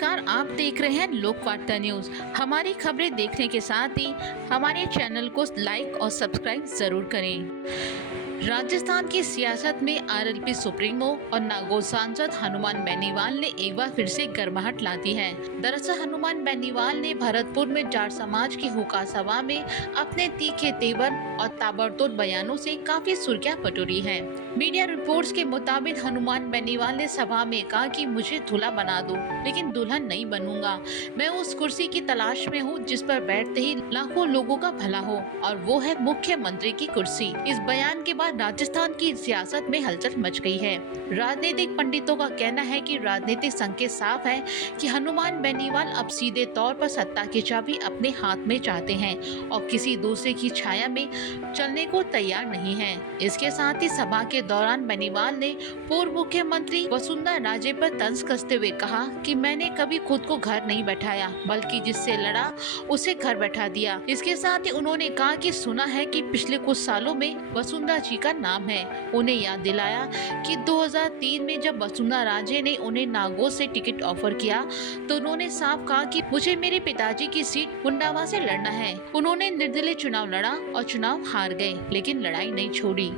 नमस्कार, आप देख रहे हैं लोकवार्ता न्यूज। हमारी खबरें देखने के साथ ही हमारे चैनल को लाइक और सब्सक्राइब जरूर करें। राजस्थान की सियासत में आरएलपी सुप्रीमो और नागौर सांसद हनुमान बेनीवाल ने एक बार फिर से गर्माहट ला दी है। दरअसल हनुमान बेनीवाल ने भरतपुर में जाट समाज की हुक्का सभा में अपने तीखे तेवर और ताबड़तोड़ बयानों से काफी सुर्खियां बटोरी हैं। मीडिया रिपोर्ट्स के मुताबिक हनुमान बेनीवाल ने सभा में कहा कि मुझे दूल्हा बना दो, लेकिन दुल्हन नहीं बनूंगा। मैं उस कुर्सी की तलाश में हूँ जिस पर बैठते ही लाखों लोगों का भला हो, और वो है मुख्यमंत्री की कुर्सी। इस बयान के बाद राजस्थान की सियासत में हलचल मच गई है। राजनीतिक पंडितों का कहना है कि राजनीतिक संकेत साफ है कि हनुमान बेनीवाल अब सीधे तौर पर सत्ता की चाबी अपने हाथ में चाहते हैं और किसी दूसरे की छाया में चलने को तैयार नहीं है। इसके साथ ही सभा के दौरान बेनीवाल ने पूर्व मुख्यमंत्री वसुंधरा राजे पर तंज कसते हुए कहा कि मैंने कभी खुद को घर नहीं बैठाया, बल्कि जिससे लड़ा उसे घर बैठा दिया। इसके साथ ही उन्होंने कहा कि सुना है कि पिछले कुछ सालों में वसुंधरा जी का नाम है। उन्हें याद दिलाया कि 2003 में जब वसुंधरा राजे ने उन्हें नागौर से टिकट ऑफर किया तो उन्होंने साफ कहा कि मुझे मेरे पिताजी की सीट मुंडावा से लड़ना है। उन्होंने निर्दलीय चुनाव लड़ा और चुनाव हार गए, लेकिन लड़ाई नहीं छोड़ी।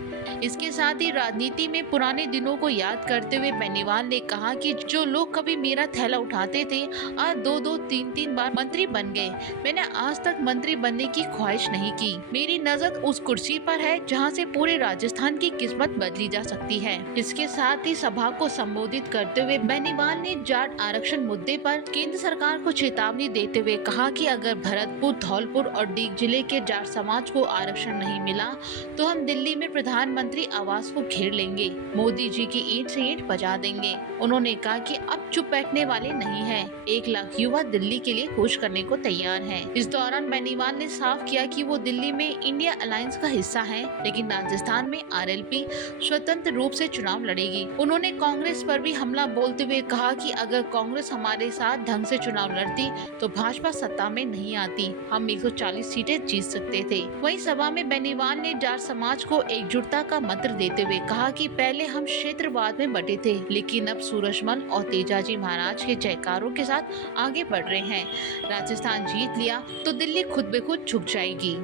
इसके साथ ही राजनीति में पुराने दिनों को याद करते हुए बेनीवाल ने कहा कि जो लोग कभी मेरा थैला उठाते थे आज 2-2, 3-3 बार मंत्री बन गए। मैंने आज तक मंत्री बनने की ख्वाहिश नहीं की। मेरी नजर उस कुर्सी पर है जहां से पूरे राजस्थान की किस्मत बदली जा सकती है। इसके साथ ही सभा को संबोधित करते हुए बेनीवाल ने जाट आरक्षण मुद्दे पर केंद्र सरकार को चेतावनी देते हुए कहा कि अगर भरतपुर, धौलपुर और डीग जिले के जाट समाज को आरक्षण नहीं मिला तो हम दिल्ली में प्रधानमंत्री आवास को घेर लेंगे, मोदी जी की ईंट से ईंट बजा देंगे। उन्होंने कहा कि अब चुप बैठने वाले नहीं हैं। 1 लाख युवा दिल्ली के लिए कूच करने को तैयार हैं। इस दौरान बेनीवाल ने साफ किया कि वो दिल्ली में इंडिया अलायंस का हिस्सा है, लेकिन राजस्थान में आरएलपी स्वतंत्र रूप से चुनाव लड़ेगी। उन्होंने कांग्रेस पर भी हमला बोलते हुए कहा कि अगर कांग्रेस हमारे साथ ढंग से चुनाव लड़ती तो भाजपा सत्ता में नहीं आती, हम 140 सीटें जीत सकते थे। वहीं सभा में बेनीवाल ने जाट समाज को एकजुटता का मंत्र देते हुए कहा कि पहले हम क्षेत्रवाद में बटे थे, लेकिन अब सूरजमल और तेजाजी महाराज के जयकारों के साथ आगे बढ़ रहे हैं। राजस्थान जीत लिया तो दिल्ली खुद ब खुद झुक जाएगी।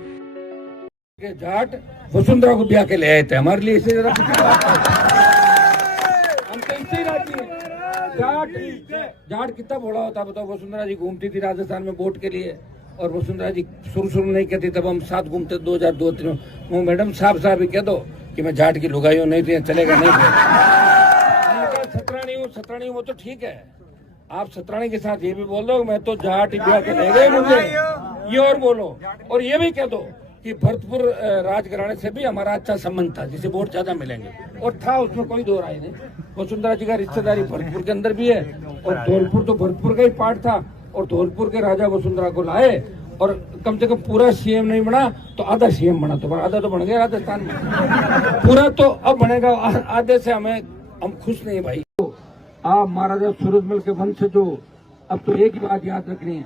जाट वसुंधरा को ब्याह के ले आए थे हमारे लिए, इसे जरा हम तो इससे राजी हैं। जाट कितना बड़ा होता बताओ। वसुंधरा जी घूमती थी राजस्थान में वोट के लिए, और वसुंधरा जी शुरू नहीं कहती, तब हम साथ घूमते 2002-3। वो मैडम साहब ही कह दो कि मैं जाट की लुगाई हूँ, नहीं तो चलेगा नहीं। सतरानी वो तो ठीक है, आप सतरानी के साथ ये भी बोल दो मैं तो जाट ब्याह के ले गए मुझे, ये और बोलो। और ये भी कह दो कि भरतपुर राजघराने से भी हमारा अच्छा संबंध था, जिसे वोट ज्यादा मिलेंगे, और था, उसमें कोई दो राय नहीं। वसुंधरा जी का रिश्तेदारी भरतपुर के अंदर भी है, और धौलपुर तो भरतपुर का ही पार्ट था, और धौलपुर के राजा वसुंधरा को लाए, और कम से कम पूरा सीएम नहीं बना तो आधा सीएम बना, तो आधा तो बन गया राजस्थान में, पूरा तो अब बनेगा। आधे से हम खुश नहीं भाई। आप महाराजा सूरजमल के वंश हो, अब तो एक ही बात याद रखनी है,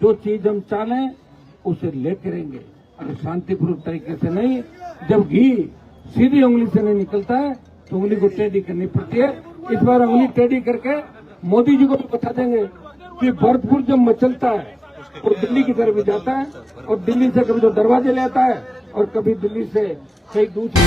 जो चीज हम चाहें उसे ले करेंगे, अगर शांतिपूर्वक तरीके से नहीं। जब घी सीधी उंगली से नहीं निकलता है तो उंगली को टेढ़ी करनी पड़ती है। इस बार उंगली टेढ़ी करके मोदी जी को भी बता देंगे कि भरतपुर जब मचलता है वो दिल्ली की तरफ भी जाता है, और दिल्ली से कभी तो दरवाजे ले आता है और कभी दिल्ली से कई दूसरे